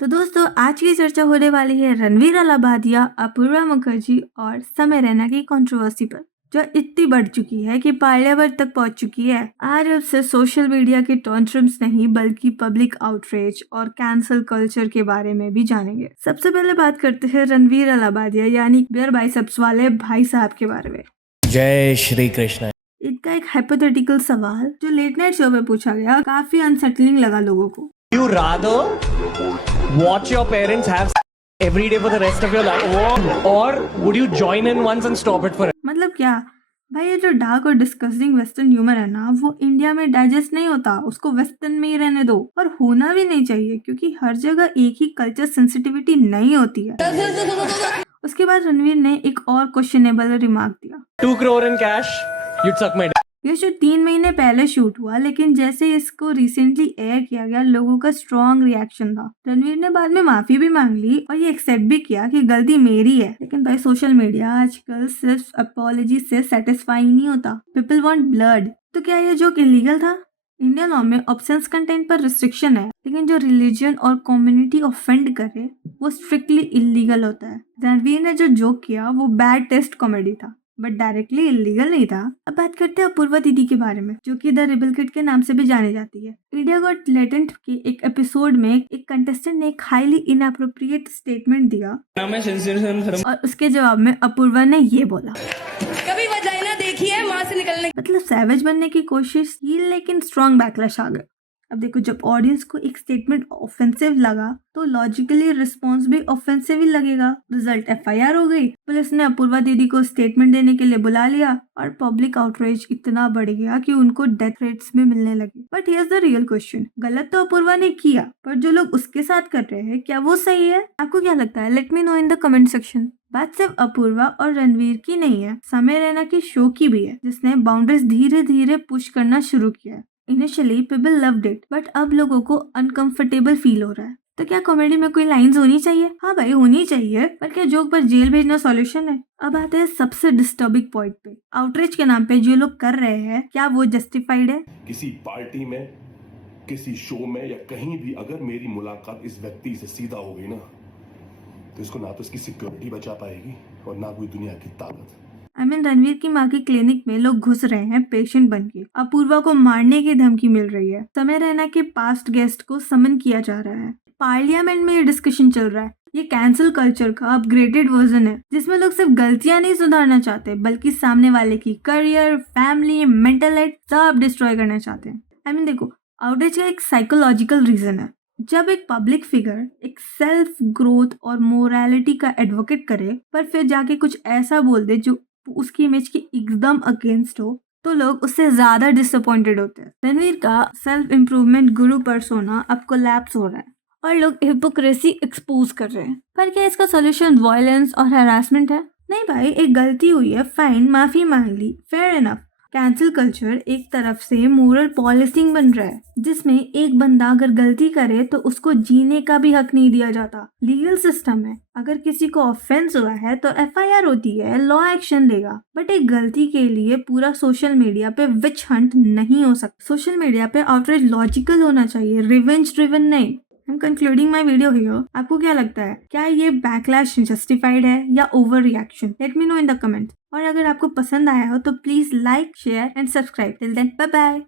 तो दोस्तों आज की चर्चा होने वाली है रणवीर अलाहाबादिया, अपूर्वा मुखर्जी और समय रैना की कंट्रोवर्सी पर, जो इतनी बढ़ चुकी है कि पार्लियामेंट तक पहुंच चुकी है। आज अब से सोशल मीडिया के टॉन्ट्रम्स नहीं बल्कि पब्लिक आउटरीच और कैंसल कल्चर के बारे में भी जानेंगे। सबसे पहले बात करते हैं रणवीर अलाहाबादिया यानी बियर बाइसेप्स वाले भाई साहब के बारे में। जय श्री कृष्ण। इनका एक हाइपोथेटिकल सवाल जो लेट नाइट शो में पूछा गया काफी अनसेटलिंग लगा लोगों को। You rather watch your parents have every day for the rest of your life, or would you join in once and stop it forever? मतलब क्या भाई, ये जो डार्क और डिस्कस्टिंग वेस्टर्न ह्यूमर है ना, वो इंडिया में डाइजेस्ट नहीं होता, उसको वेस्टर्न में ही रहने दो। और होना भी नहीं चाहिए क्योंकि हर जगह एक ही कल्चर सेंसिटिविटी नहीं होती है। उसके बाद रणवीर ने एक और क्वेश्चनेबल रिमार्क दिया, 2 crore in cash, you'd suck my dick. ये शो 3 महीने पहले शूट हुआ, लेकिन जैसे इसको रिसेंटली एयर किया गया लोगों का स्ट्रॉन्ग रिएक्शन था। रणवीर ने बाद में माफी भी मांग ली और ये एक्सेप्ट भी किया कि गलती मेरी है। लेकिन भाई सोशल मीडिया आजकल सिर्फ अपॉलॉजी से सेटिस्फाई नहीं होता, पीपल वांट ब्लड। तो क्या ये जोक इलीगल था? इंडियन लॉ में ऑब्सेंस कंटेंट पर रिस्ट्रिक्शन है, लेकिन जो रिलीजन और कम्युनिटी ऑफेंड करे वो स्ट्रिक्टली इलीगल होता है। रणवीर ने जो जोक किया वो बैड टेस्ट कॉमेडी था, बट डायरेक्टली इलीगल नहीं था। अब बात करते हैं अपूर्वा दीदी के बारे में, जो कि द रिबल किड के नाम से भी जानी जाती है। इंडिया गॉट लेटेंट के एक एपिसोड में एक कंटेस्टेंट ने एक हाईली इनअप्रोप्रिएट स्टेटमेंट दिया और उसके जवाब में अपूर्वा ने ये बोला, कभी वजाइना देखी है मां से निकलने। मतलब सैवेज बनने की कोशिश की, लेकिन स्ट्रॉन्ग बैकलैश आ गए। अब देखो, जब ऑडियंस को एक स्टेटमेंट ऑफेंसिव लगा तो लॉजिकली रिस्पॉन्स भी ऑफेंसिव ही लगेगा। रिजल्ट एफआईआर हो गई, पुलिस ने अपूर्वा दीदी को स्टेटमेंट देने के लिए बुला लिया और पब्लिक आउटरीच इतना बढ़ गया कि उनको डेथ थ्रेट्स भी मिलने लगे। But here's the real question, गलत तो अपूर्वा ने किया, पर जो लोग उसके साथ कर रहे हैं क्या वो सही है? आपको क्या लगता है? Late me know in the comment section. बात सिर्फ अपूर्वा और रणवीर की नहीं है, समय रैना की शो की भी है, जिसने बाउंड्रीज धीरे धीरे पुश करना शुरू किया है। Initially people loved it, but अब लोगों को अनकंफर्टेबल फील हो रहा है। तो क्या कॉमेडी में कोई लाइंस होनी चाहिए? हाँ भाई होनी चाहिए, पर क्या जोक पर जेल भेजना सॉल्यूशन है? अब आते हैं सबसे डिस्टर्बिंग पॉइंट पे। आउटरीच के नाम पे जो लोग कर रहे हैं क्या वो जस्टिफाइड है? किसी पार्टी में, किसी शो में या कहीं भी अगर मेरी मुलाकात इस व्यक्ति से सीधा हो गई ना, तो इसको ना तो इसकी सिक्योरिटी बचा पाएगी और ना कोई दुनिया की ताकत। रणवीर की माँ की क्लिनिक में लोग घुस रहे हैं पेशेंट बनके, अपूर्वा को मारने की धमकी मिल रही है, समय रैना के पास्ट गेस्ट को समन किया जा रहा है, पार्लियामेंट में ये डिस्कशन चल रहा है। ये कैंसिल कल्चर का अपग्रेडेड वर्जन है, जिसमें लोग सिर्फ गलतियां नहीं सुधारना चाहते बल्कि सामने वाले की करियर, फैमिली, मेंटल हेल्थ सब डिस्ट्रॉय करना चाहते हैं। देखो, आउटरीच का एक साइकोलॉजिकल रीजन है। जब एक पब्लिक फिगर एक सेल्फ ग्रोथ और मोरालिटी का एडवोकेट करे पर फिर जाके कुछ ऐसा बोल दे जो उसकी इमेज के एकदम अगेंस्ट हो, तो लोग उससे ज्यादा डिसअपॉइंटेड होते हैं। रणवीर का सेल्फ इम्प्रूवमेंट गुरु पर्सोना अब कोलैप्स हो रहा है और लोग हिपोक्रेसी एक्सपोज कर रहे हैं। पर क्या इसका सॉल्यूशन वायलेंस और हैरासमेंट है? नहीं भाई, एक गलती हुई है, फाइन, माफी मांग ली, फेयर इनफ। कैंसिल कल्चर एक तरफ से मोरल पॉलिसिंग बन रहा है, जिसमें एक बंदा अगर गलती करे तो उसको जीने का भी हक नहीं दिया जाता। लीगल सिस्टम है, अगर किसी को ऑफेंस हुआ है तो एफआईआर होती है, लॉ एक्शन लेगा। बट एक गलती के लिए पूरा सोशल मीडिया पे विच हंट नहीं हो सकता। सोशल मीडिया पे आउटरीच लॉजिकल होना चाहिए, रिवेंज ड्रिवन नहीं। I'm concluding my video here. आपको क्या लगता है, क्या ये बैकलैश जस्टिफाइड है या overreaction? Let me know in the comment. और अगर आपको पसंद आया हो तो please like, share and subscribe. Till then bye bye.